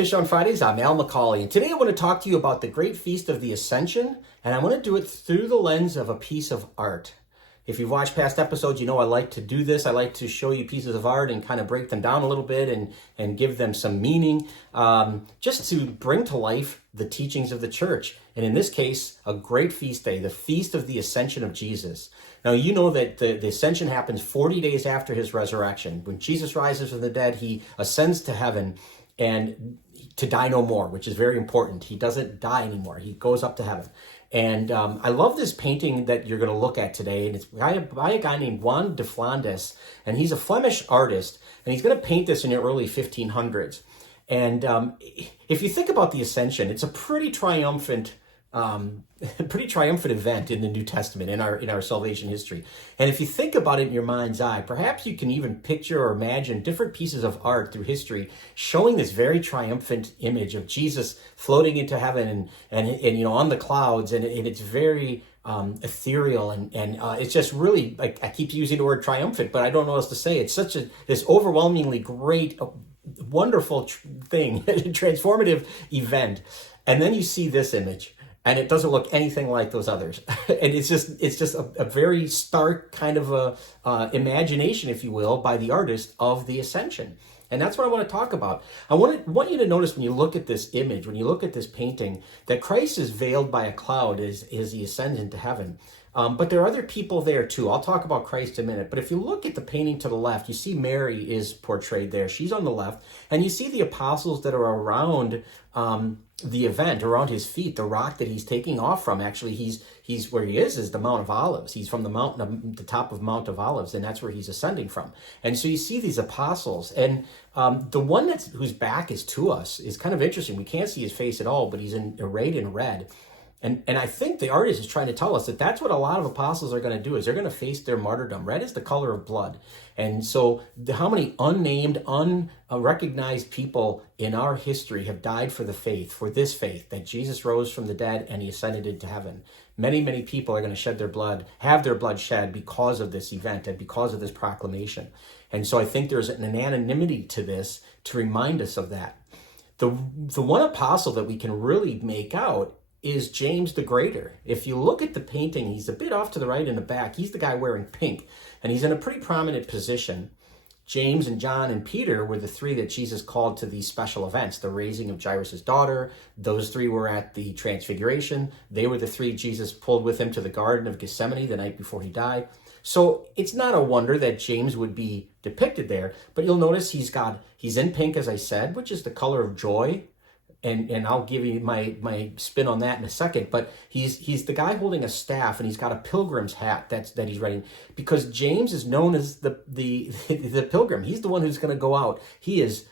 Fish on Fridays. I'm McCauley, and today I want to talk to you about the great feast of the Ascension, and I want to do it through the lens of a piece of art. If you've watched past episodes, you know I like to do this. I like to show you pieces of art and kind of break them down a little bit and give them some meaning, just to bring to life the teachings of the church. And in this case, a great feast day, the Feast of the Ascension of Jesus. Now, you know that the Ascension happens 40 days after his resurrection. When Jesus rises from the dead, he ascends to heaven and to die no more, which is very important. He doesn't die anymore. He goes up to heaven. And I love this painting that you're going to look at today. And it's by a guy named Juan de Flandes. And he's a Flemish artist. And he's going to paint this in the early 1500s. And if you think about the Ascension, it's a pretty triumphant event in the New Testament, in our salvation history. And if you think about it in your mind's eye, perhaps you can even picture or imagine different pieces of art through history showing this very triumphant image of Jesus floating into heaven and you know, on the clouds, and it's very ethereal and it's just really, like, I keep using the word triumphant, but I don't know what else to say. It's such this overwhelmingly great, wonderful thing, transformative event. And then you see this image, and it doesn't look anything like those others. And it's just a very stark kind of a imagination, if you will, by the artist of the Ascension. And that's what I want to talk about. I want you to notice when you look at this image, when you look at this painting, that Christ is veiled by a cloud as he ascends into heaven. But there are other people there too. I'll talk about Christ in a minute. But if you look at the painting to the left, you see Mary is portrayed there. She's on the left. And you see the apostles that are around the event, around his feet, the rock that he's taking off from. Actually, he's where he is the Mount of Olives. He's from the mountain, the top of Mount of Olives, and that's where he's ascending from. And so you see these apostles. And the one whose back is to us is kind of interesting. We can't see his face at all, but he's arrayed in red. And I think the artist is trying to tell us that that's what a lot of apostles are going to do, is they're going to face their martyrdom. Red is the color of blood. And so how many unnamed, unrecognized people in our history have died for the faith, for this faith, that Jesus rose from the dead and he ascended into heaven? Many, many people are going to shed their blood, have their blood shed because of this event and because of this proclamation. And so I think there's an anonymity to this to remind us of that. The one apostle that we can really make out is James the Greater. If you look at the painting, he's a bit off to the right in the back. He's the guy wearing pink, and he's in a pretty prominent position. James and John and Peter were the three that Jesus called to these special events, the raising of Jairus' daughter. Those three were at the Transfiguration. They were the three Jesus pulled with him to the Garden of Gethsemane the night before he died. So it's not a wonder that James would be depicted there, but you'll notice he's in pink, as I said, which is the color of joy. And I'll give you my spin on that in a second. But he's the guy holding a staff, and he's got a pilgrim's hat that he's wearing, because James is known as the pilgrim. He's the one who's going to go out. He is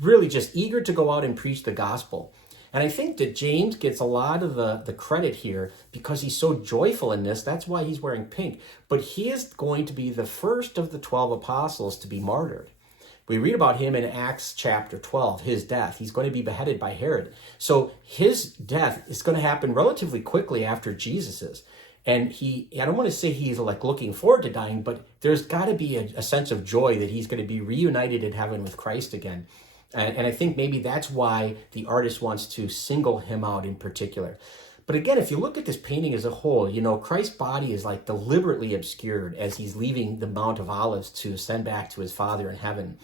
really just eager to go out and preach the gospel. And I think that James gets a lot of the credit here because he's so joyful in this. That's why he's wearing pink. But he is going to be the first of the 12 apostles to be martyred. We read about him in Acts chapter 12, his death. He's going to be beheaded by Herod. So his death is going to happen relatively quickly after Jesus's. And I don't want to say he's like looking forward to dying, but there's got to be a sense of joy that he's going to be reunited in heaven with Christ again. And I think maybe that's why the artist wants to single him out in particular. But again, if you look at this painting as a whole, you know, Christ's body is like deliberately obscured as he's leaving the Mount of Olives to ascend back to his Father in heaven.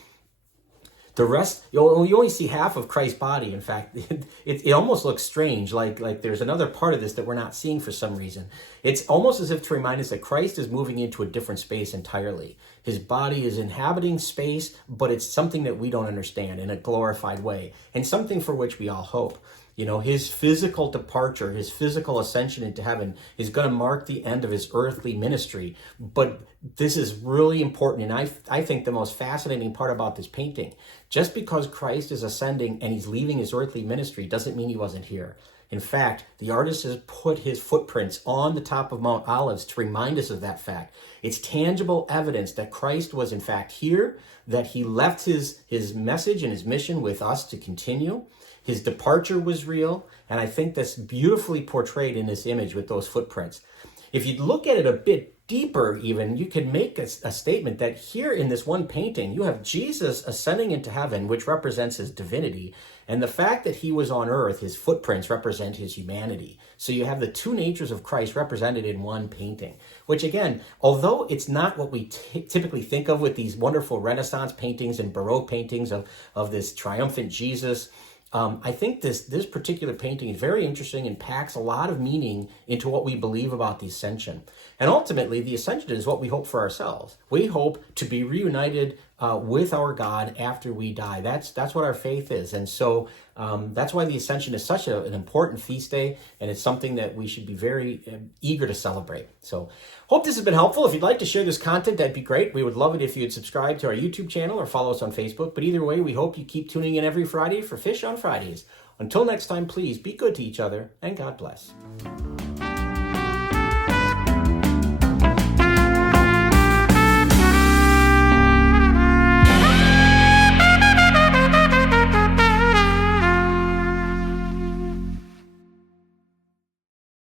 The rest, you only see half of Christ's body. In fact, it almost looks strange, like there's another part of this that we're not seeing for some reason. It's almost as if to remind us that Christ is moving into a different space entirely. His body is inhabiting space, but it's something that we don't understand in a glorified way, and something for which we all hope. You know, his physical departure, his physical ascension into heaven is going to mark the end of his earthly ministry. But this is really important, and I think the most fascinating part about this painting. Just because Christ is ascending and he's leaving his earthly ministry doesn't mean he wasn't here. In fact, the artist has put his footprints on the top of Mount Olives to remind us of that fact. It's tangible evidence that Christ was in fact here, that he left his message and his mission with us to continue. His departure was real, and I think that's beautifully portrayed in this image with those footprints. If you look at it a bit deeper even, you can make a statement that here in this one painting, you have Jesus ascending into heaven, which represents his divinity. And the fact that he was on earth, his footprints represent his humanity. So you have the two natures of Christ represented in one painting, which again, although it's not what we typically think of with these wonderful Renaissance paintings and Baroque paintings of this triumphant Jesus, I think this particular painting is very interesting and packs a lot of meaning into what we believe about the Ascension. And ultimately, the Ascension is what we hope for ourselves. We hope to be reunited with our God after we die. That's what our faith is. And so that's why the Ascension is such an important feast day, and it's something that we should be very eager to celebrate. So hope this has been helpful. If you'd like to share this content, that'd be great. We would love it if you'd subscribe to our YouTube channel or follow us on Facebook. But either way, we hope you keep tuning in every Friday for Fish on Fridays. Until next time, please be good to each other, and God bless.